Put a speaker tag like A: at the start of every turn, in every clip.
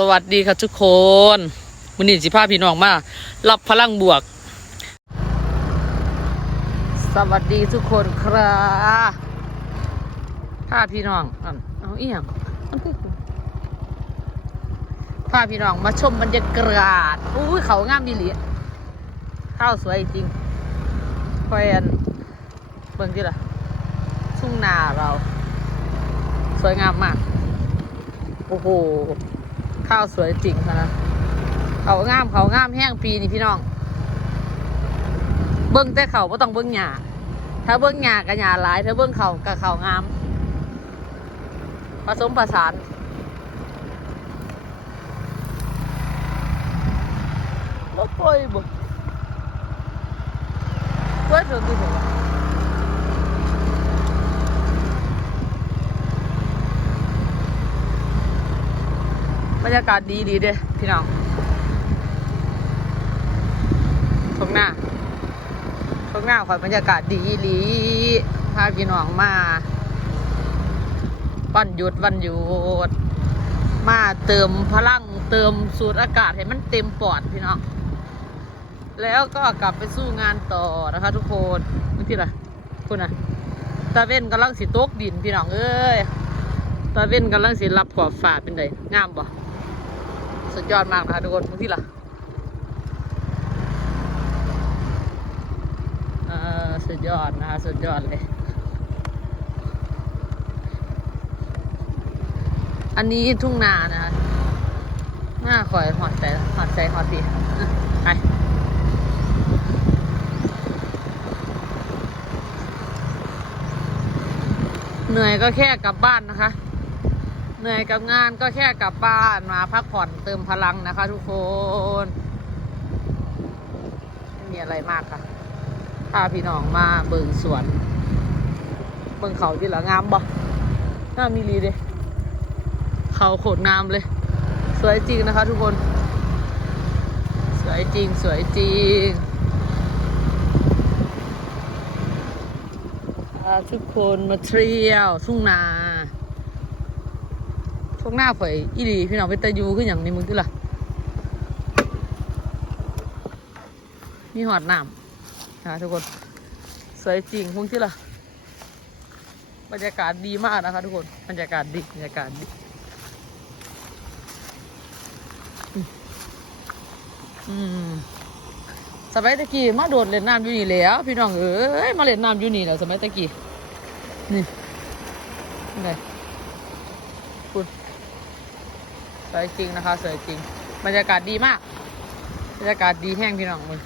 A: สวัสดีค่ะทุกคนวันนี้สิพาพี่น้องมารับพลังบวก สวัสดีทุกคนครับพาพี่น้องอะเอาอีหยังมันคือพาพี่น้องมาชมบรรยากาศอุ้เขางามดีหลีข้าวสวยจริงคอยอันเบิ่งดิล่ะทุ่งนาเรา สวยงามมาก โอ้โห ข้าวสวยจริงค่ะนะเขางามเขางามแห้งปีนี่พี่น้อง เบิ้งแต่เขาก็ต้องเบิ้งหญ้าถ้าเบิ้งหญ้ากับหญ้าหลายถ้าเบิ้งเขากับเขางาม ผสมผสานรถไฟบ่เพื่อนเธอคือเถอ บรรยากาศดีดีเด้พี่น้องตรงหน้าข้างหน้าคอยบรรยากาศดีอีหลีพาพี่น้องมาวันหยุดวันหยุด มาเติมพลังเติมสูดอากาศให้มันเต็มปอดพี่น้องแล้วก็กลับไปสู้งานต่อนะคะทุกคนนี่ที่ละคุณนะตาเว้นกำลังสิตกดินพี่น้องเอ้ยตาเว้นกำลังสิรับขอบฝาเป็นไงงามบ่ สุดยอดมากนะคะทุกคนนี่ที่ละเออสุดยอดนะคะสุดยอดเลย อันนี้ทุ่งนานะคะหน้าคอยหอดใจหอดใจหอดสีไปเหนื่อยก็แค่กลับบ้านนะคะ เหนื่อยกับงานก็แค่กลับบ้านมาพักผ่อนเติมพลังนะคะทุกคนไม่มีอะไรมากค่ะพาพี่น้องมาเบิงสวน เบิงเขาที่หละงงามบ่งามมีหลีเด้เขาโคตรงามเลย สวยจริงนะคะทุกคน สวยจริงสวยจริงพาทุกคนมาเที่ยวทุ่งนา วงหน้าข่อยอีหลีพี่น้องไปตะยูขึ้นอหย่างนี้มึงที่ละมีหอดน้ำนะทุกคน สวยจริงพวกที่ละบรรยากาศดีมากนะคะทุกคน บรรยากาศดี บรรยากาศดีอืมสมัยตะกี้มาโดดเล่นน้ำอยู่นี่แล้ว พี่น้องเอ้ยมาเล่นน้ำอยู่นี่แล้วสมัยตะกี้นี่นี่ไงคุณ วยจริงนะคะ สวยจริง บรรยากาศดีมาก บรรยากาศดีแห้งพี่น้องเลย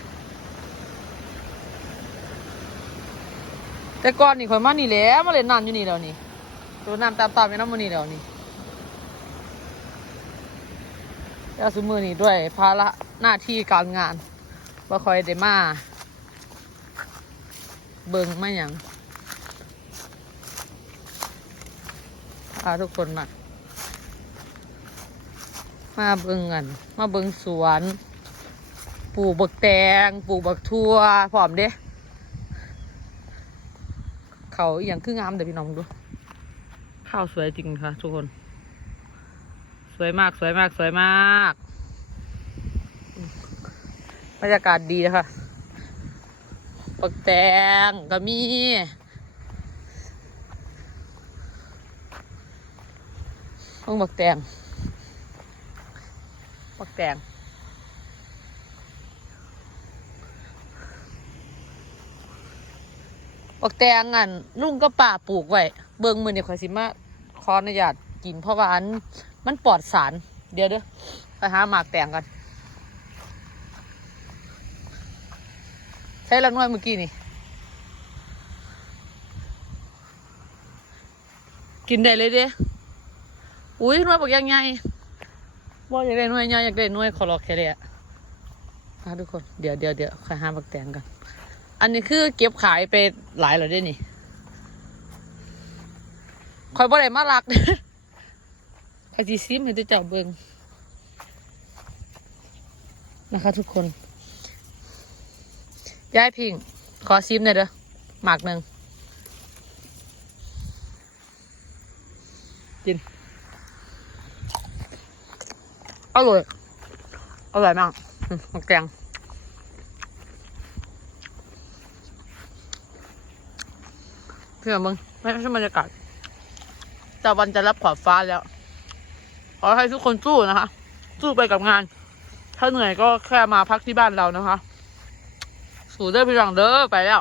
A: แต่ก่อนนี่ข่อยมานี่แหล้วมาเล่นน้ำอยู่นี่แล้วนี่ตัวน้ำตามตามอยู่น้ำมันนี่แล้วนี่แล้วสมือนี่ด้วยภาระหน้าที่การงานว่าคอยได้มา เบิ่งมาอย่างพาทุกคนมา มาเบิ่งกัน มาเบิ่งสวน ปลูกบักแตง ปลูกบักทั่วพร้อมเด้ เขาอย่างคืองามเดี๋ยวพี่น้องดู ข้าวสวยจริงค่ะทุกคน สวยมากสวยมากสวยมากบรรยากาศดีนะคะปักแตงก็มี ต้องบักแตง บักแตงบักแตงอันลุงก็ป่าปลูกไว้ เบิงมือเนี่ยขอยสิมาขออนุญาตกินเพราะว่าอันมันปลอดสาร เดี๋ยวเด้อไปหาหมากแตงกัน ใช้ละน้อยเมื่อกี้นี่ กินได้เลยเด้อุ้ยน้อยบอกยังไง บ่อยากได้หน้อยใหญ่อยากได้หน้อยขอรอแค่เลยอะอะทุกคนเดี๋ยวเดี๋ยวเดี๋ยวค่อยหาบักแตงกัน อันนี้คือเก็บขายไปหลายแล้วเด้นี่คอยบ่ได้มาลักคอยจีซิมให้ตัวเจ้าเบิงนะคะ ทุกคนยายพิงขอซิมหน่อยเด้อหมากหนึ่งกิน อร่อย อร่อยมากมแกงเพื่อนมึงไม่ใช่บรรยากาศแต่วันจะรับขอบฟ้าแล้ว ขอให้ทุกคนสู้นะคะ สู้ไปกับงาน ถ้าเหนื่อยก็แค่มาพักที่บ้านเรานะคะ สู่เด้อพี่รังเด้อไปแล้ว